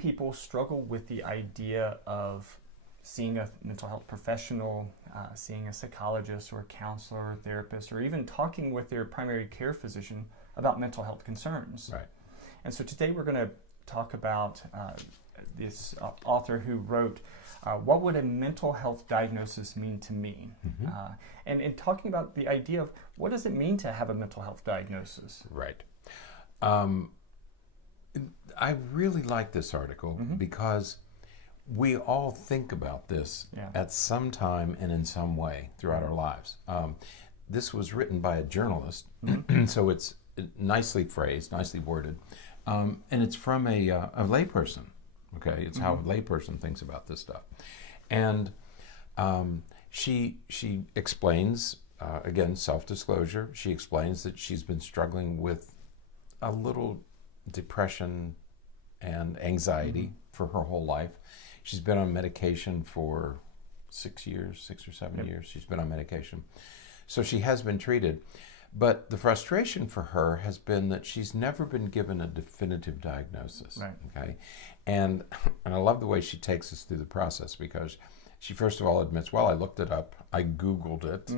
people struggle with the idea of seeing a mental health professional, seeing a psychologist or a counselor or therapist, or even talking with their primary care physician about mental health concerns. Right. And so today we're going to talk about this author who wrote, What Would a Mental Health Diagnosis Mean to Me? And in talking about the idea of what does it mean to have a mental health diagnosis? Right. I really like this article because we all think about this at some time and in some way throughout our lives. This was written by a journalist, so it's nicely phrased, nicely worded, and it's from a layperson. Okay, it's how a layperson thinks about this stuff, and she explains again, self-disclosure. She explains that she's been struggling with a little depression and anxiety for her whole life. She's been on medication for 6 or 7 years. She's been on medication. So she has been treated. But the frustration for her has been that she's never been given a definitive diagnosis. Right. Okay? And I love the way she takes us through the process, because she first of all admits, well, I looked it up, I Googled it,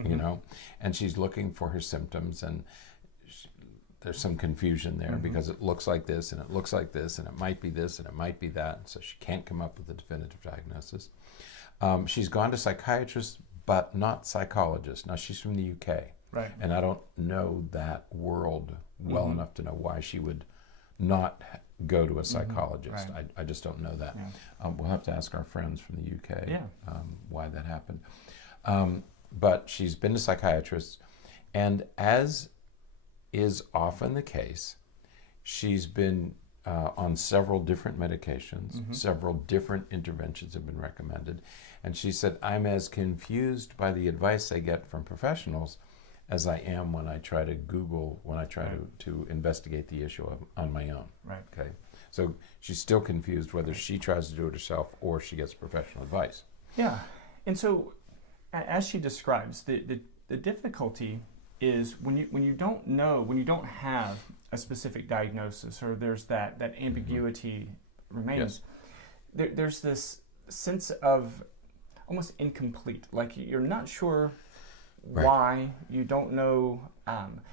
and she's looking for her symptoms, and there's some confusion there because it looks like this and it looks like this and it might be this and it might be that, so she can't come up with a definitive diagnosis. She's gone to psychiatrists but not psychologists. Now she's from the UK, right? And I don't know that world well enough to know why she would not go to a psychologist. Right. I just don't know that. We'll have to ask our friends from the UK why that happened. But she's been to psychiatrists, and as is often the case, she's been on several different medications, several different interventions have been recommended, and she said, I'm as confused by the advice I get from professionals as I am when I try to Google, when I try to investigate the issue on my own. Right. Okay. So she's still confused whether she tries to do it herself or she gets professional advice. Yeah. And so, as she describes, the difficulty is when you don't know, when you don't have a specific diagnosis, or there's that ambiguity remains, there's this sense of almost incomplete, like you're not sure why, you don't know,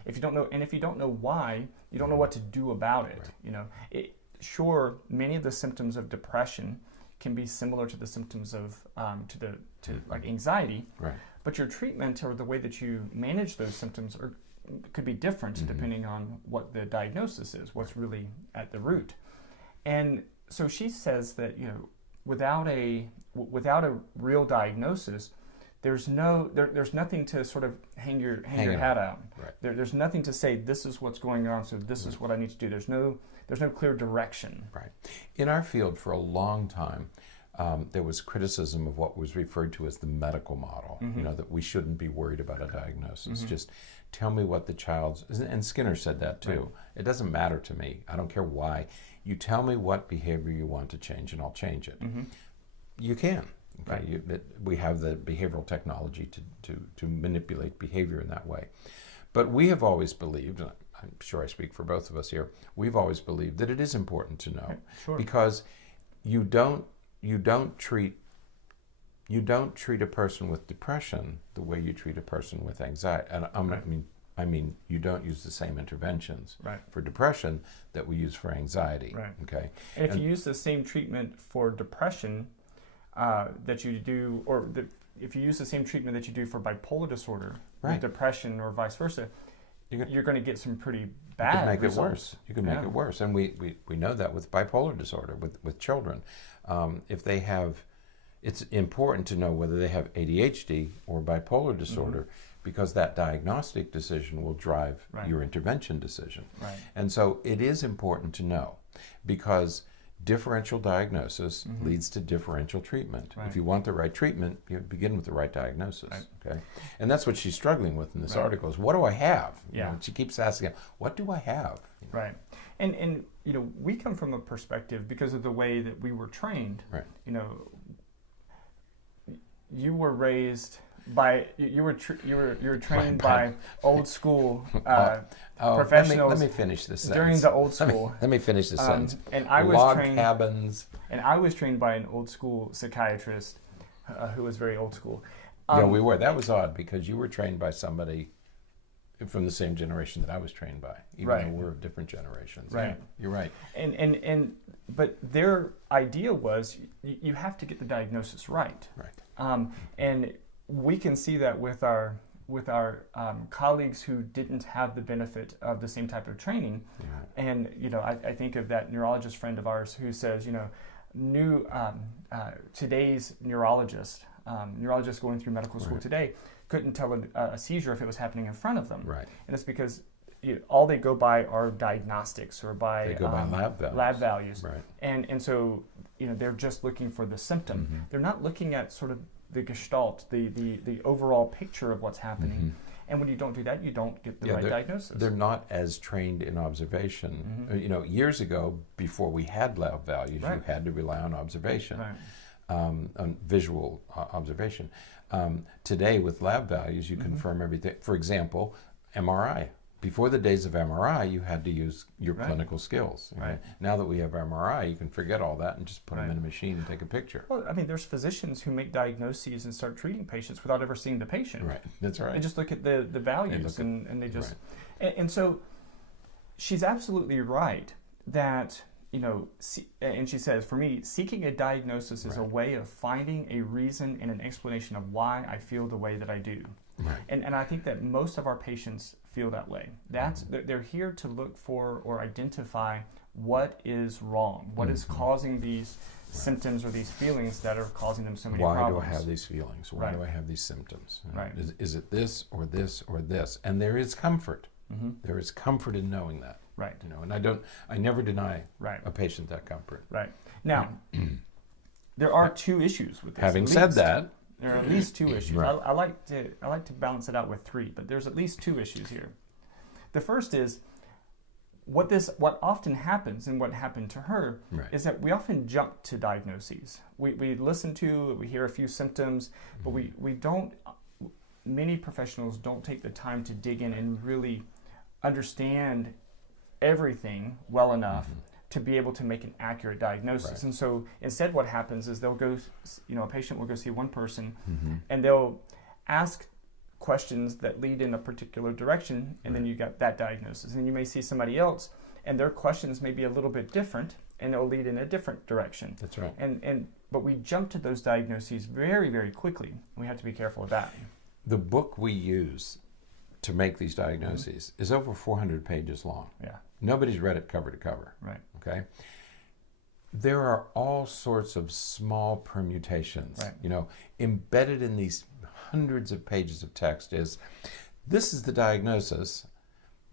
if you don't know why, you don't know what to do about it. Right. You know, sure, many of the symptoms of depression can be similar to the symptoms of like anxiety. Right. But your treatment or the way that you manage those symptoms could be different depending on what the diagnosis is, what's really at the root. And so she says that, without a real diagnosis, there's nothing to sort of hang your hat on. Right. There's nothing to say, this is what's going on, so this is what I need to do. There's no clear direction. Right. In our field for a long time, there was criticism of what was referred to as the medical model, that we shouldn't be worried about a diagnosis. Just tell me what the child's, and Skinner said that too. Right. It doesn't matter to me. I don't care why. You tell me what behavior you want to change and I'll change it. You can. Okay? Right. We have the behavioral technology to manipulate behavior in that way. But we have always believed, and I'm sure I speak for both of us here, we've always believed that it is important to know. Sure. Because you don't treat a person with depression the way you treat a person with anxiety. And I mean you don't use the same interventions for depression that we use for anxiety. Right. Okay. And if you use the same treatment for depression that you do, if you use the same treatment that you do for bipolar disorder with depression or vice versa, you're going to get some pretty bad results. You can make it worse. And we know that with bipolar disorder, with children. If they have, it's important to know whether they have ADHD or bipolar disorder, because that diagnostic decision will drive your intervention decision. Right. And so it is important to know, because differential diagnosis leads to differential treatment. Right. If you want the right treatment, you begin with the right diagnosis. Right. Okay, and that's what she's struggling with in this article: is what do I have? She keeps asking, "What do I have?" Right, and we come from a perspective, because of the way that we were trained. Right. You were raised you were trained by old school professionals. Let me finish this sentence. During the old school. Let me finish this sentence. And I was Log trained, cabins. And I was trained by an old school psychiatrist who was very old school. Yeah, we were. That was odd because you were trained by somebody from the same generation that I was trained by, even though we're of different generations. Right. Yeah, you're right. But their idea was you have to get the diagnosis right. Right. And we can see that with our colleagues who didn't have the benefit of the same type of training. Yeah. And I think of that neurologist friend of ours who says, today's neurologists going through medical school today couldn't tell a seizure if it was happening in front of them. Right. And it's because all they go by are diagnostics or by they go by lab values. Right. And so they're just looking for the symptom. Mm-hmm. They're not looking at sort of the gestalt, the overall picture of what's happening. Mm-hmm. And when you don't do that, you don't get the right diagnosis. They're not as trained in observation. Mm-hmm. Years ago, before we had lab values, you had to rely on observation, on visual observation. Today, with lab values, you confirm everything. For example, MRI. Before the days of MRI, you had to use your clinical skills. Right. Now that we have MRI, you can forget all that and just put them in a machine and take a picture. Well, I mean, there's physicians who make diagnoses and start treating patients without ever seeing the patient. Right, that's right. They just look at the values and they just... Right. And so she's absolutely right that, and she says, for me, seeking a diagnosis is a way of finding a reason and an explanation of why I feel the way that I do. Right. And I think that most of our patients feel that way. They're here to look for or identify what is wrong, what is causing these symptoms or these feelings that are causing them so many problems. Why do I have these feelings? Why do I have these symptoms? Right. Is it this or this or this? And there is comfort. Mm-hmm. There is comfort in knowing that. Right. And I never deny a patient that comfort. Right. Now, there are two issues with this. Having said that, there are at least two issues. Right. I like to balance it out with three, but there's at least two issues here. The first is what often happens, and what happened to her, is that we often jump to diagnoses. We listen to, we hear a few symptoms, but we don't. Many professionals don't take the time to dig in and really understand everything well enough to be able to make an accurate diagnosis. Right. And so instead what happens is they'll go, a patient will go see one person and they'll ask questions that lead in a particular direction, and then you get that diagnosis. And you may see somebody else and their questions may be a little bit different and it'll lead in a different direction. That's right. But we jump to those diagnoses very, very quickly. We have to be careful of that. The book we use to make these diagnoses is over 400 pages long. Yeah. Nobody's read it cover to cover. Right. Okay. There are all sorts of small permutations. Right. Embedded in these hundreds of pages of text is, this is the diagnosis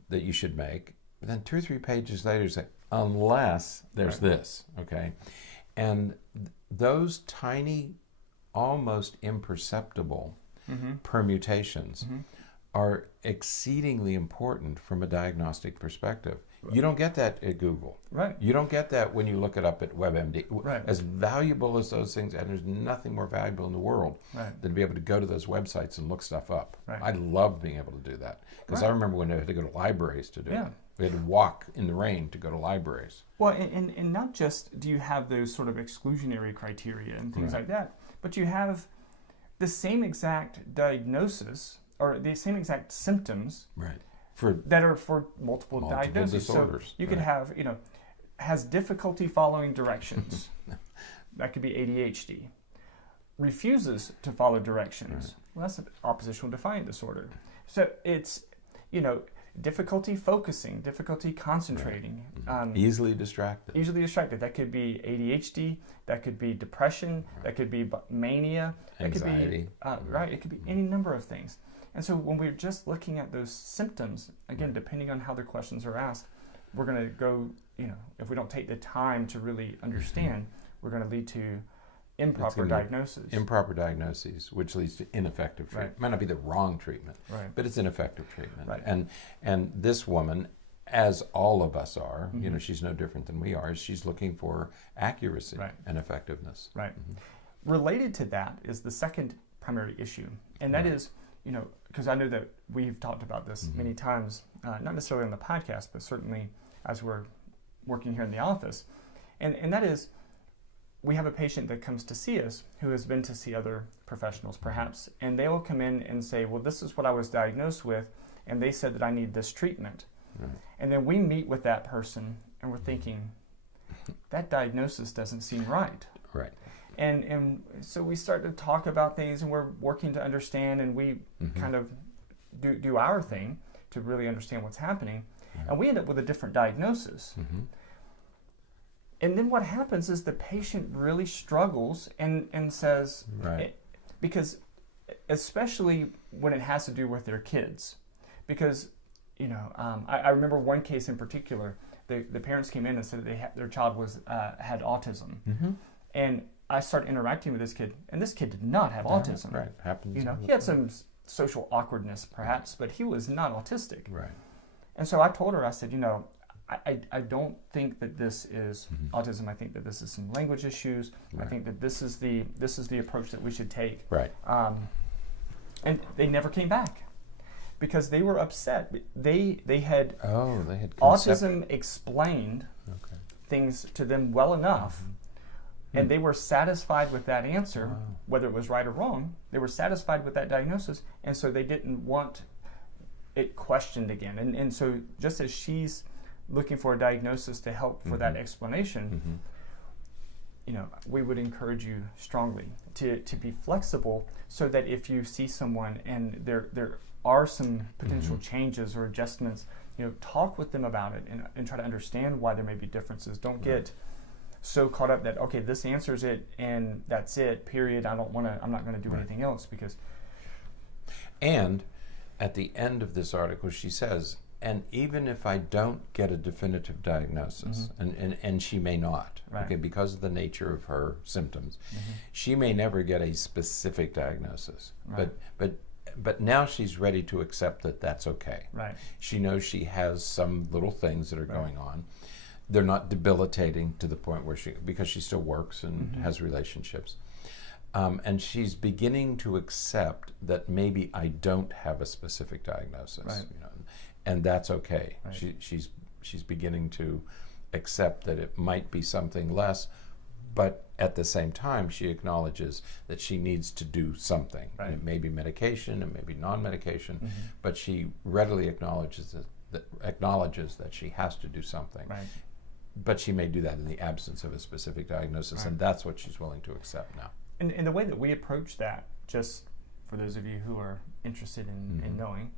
that you should make. But then 2 or 3 pages later, you say, unless there's this. Okay. And those tiny, almost imperceptible permutations are exceedingly important from a diagnostic perspective. Right. You don't get that at Google. Right. You don't get that when you look it up at WebMD. Right. As valuable as those things, and there's nothing more valuable in the world than to be able to go to those websites and look stuff up. Right. I love being able to do that. Because I remember when I had to go to libraries to do it. We had to walk in the rain to go to libraries. Well, and not just do you have those sort of exclusionary criteria and things like that, but you have the same exact diagnosis or the same exact symptoms that are for multiple diagnoses. Disorders. So you could have, has difficulty following directions. That could be ADHD. Refuses to follow directions. Well, that's an oppositional defiant disorder. So it's, difficulty focusing, difficulty concentrating. Easily distracted. Easily distracted. That could be ADHD. That could be depression. That could be mania. Anxiety. It could be any number of things. And so when we're just looking at those symptoms, again, depending on how the questions are asked, we're going to go, if we don't take the time to really understand, we're going to lead to improper diagnosis. Improper diagnoses, which leads to ineffective treatment. It might not be the wrong treatment, but it's ineffective treatment. Right. And this woman, as all of us are, she's no different than we are, she's looking for accuracy and effectiveness. Right. Related to that is the second primary issue, and that is, because I know that we've talked about this many times, not necessarily on the podcast, but certainly as we're working here in the office, and that is, we have a patient that comes to see us who has been to see other professionals perhaps, and they will come in and say, well, this is what I was diagnosed with, and they said that I need this treatment. Right. And then we meet with that person and we're thinking, that diagnosis doesn't seem right. Right. And so we start to talk about things, and we're working to understand, and we kind of do our thing to really understand what's happening, and we end up with a different diagnosis. And then what happens is the patient really struggles and says, because especially when it has to do with their kids, because I remember one case in particular. The parents came in and said that their child had autism, and I started interacting with this kid, and this kid did not have autism. Right, happens. He had some social awkwardness perhaps, but he was not autistic. Right. And so I told her, I said, I don't think that this is autism. I think that this is some language issues. Right. I think that this is the approach that we should take. Right. And they never came back because they were upset. They had autism explained things to them well enough, and they were satisfied with that answer, whether it was right or wrong. They were satisfied with that diagnosis, and so they didn't want it questioned again. And so just as she's looking for a diagnosis to help for that explanation, we would encourage you strongly to be flexible, so that if you see someone and there are some potential changes or adjustments, talk with them about it and try to understand why there may be differences. Don't get so caught up that, okay, this answers it and that's it, period. I'm not going to do anything else, because. And at the end of this article, she says, and even if I don't get a definitive diagnosis, and she may not, because of the nature of her symptoms, she may never get a specific diagnosis. Right. But now she's ready to accept that that's okay. Right. She knows she has some little things that are going on. They're not debilitating to the point where because she still works and has relationships. And she's beginning to accept that maybe I don't have a specific diagnosis, and that's okay. Right. She's beginning to accept that it might be something less, but at the same time, she acknowledges that she needs to do something. Right. It may be medication, it may be non-medication, but she readily acknowledges that she has to do something. Right. But she may do that in the absence of a specific diagnosis, and that's what she's willing to accept now. And the way that we approach that, just for those of you who are interested in knowing,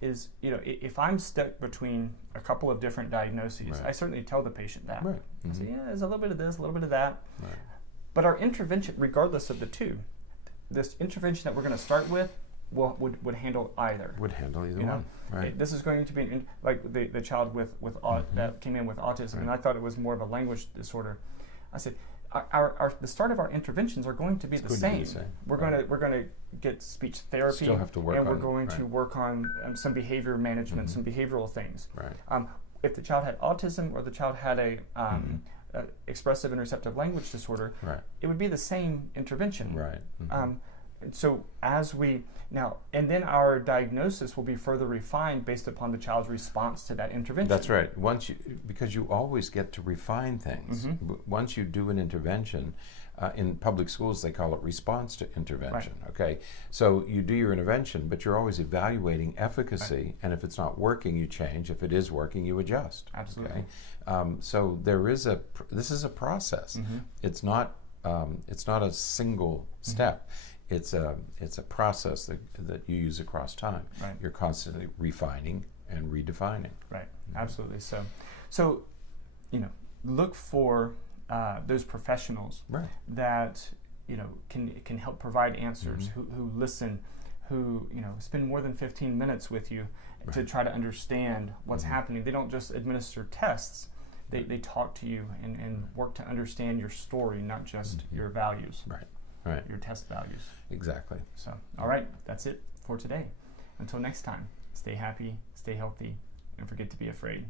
is, if I'm stuck between a couple of different diagnoses, I certainly tell the patient that. Right. I say, there's a little bit of this, a little bit of that. Right. But our intervention, regardless of the two, this intervention that we're going to start with would handle either. Would handle either one. Right. This is going to be like the child with that came in with autism, and I thought it was more of a language disorder. I said, the start of our interventions are going to be the same. We're going to get speech therapy. Still have to work and we're going to work on some behavior management, some behavioral things. Right. If the child had autism or the child had a expressive and receptive language disorder, it would be the same intervention. Right. So and then our diagnosis will be further refined based upon the child's response to that intervention. That's right. Because you always get to refine things. Once you do an intervention, in public schools they call it response to intervention. Right. Okay, so you do your intervention, but you're always evaluating efficacy, and if it's not working, you change. If it is working, you adjust. Absolutely. Okay? So this is a process. It's not a single step. It's a process that you use across time. Right. You're constantly refining and redefining. Right. Absolutely. So look for those professionals that can help provide answers, who listen, who spend more than 15 minutes with you to try to understand what's happening. They don't just administer tests. They talk to you and work to understand your story, not just your values. Right. Your test values. Exactly. So, all right, that's it for today. Until next time, stay happy, stay healthy, and forget to be afraid.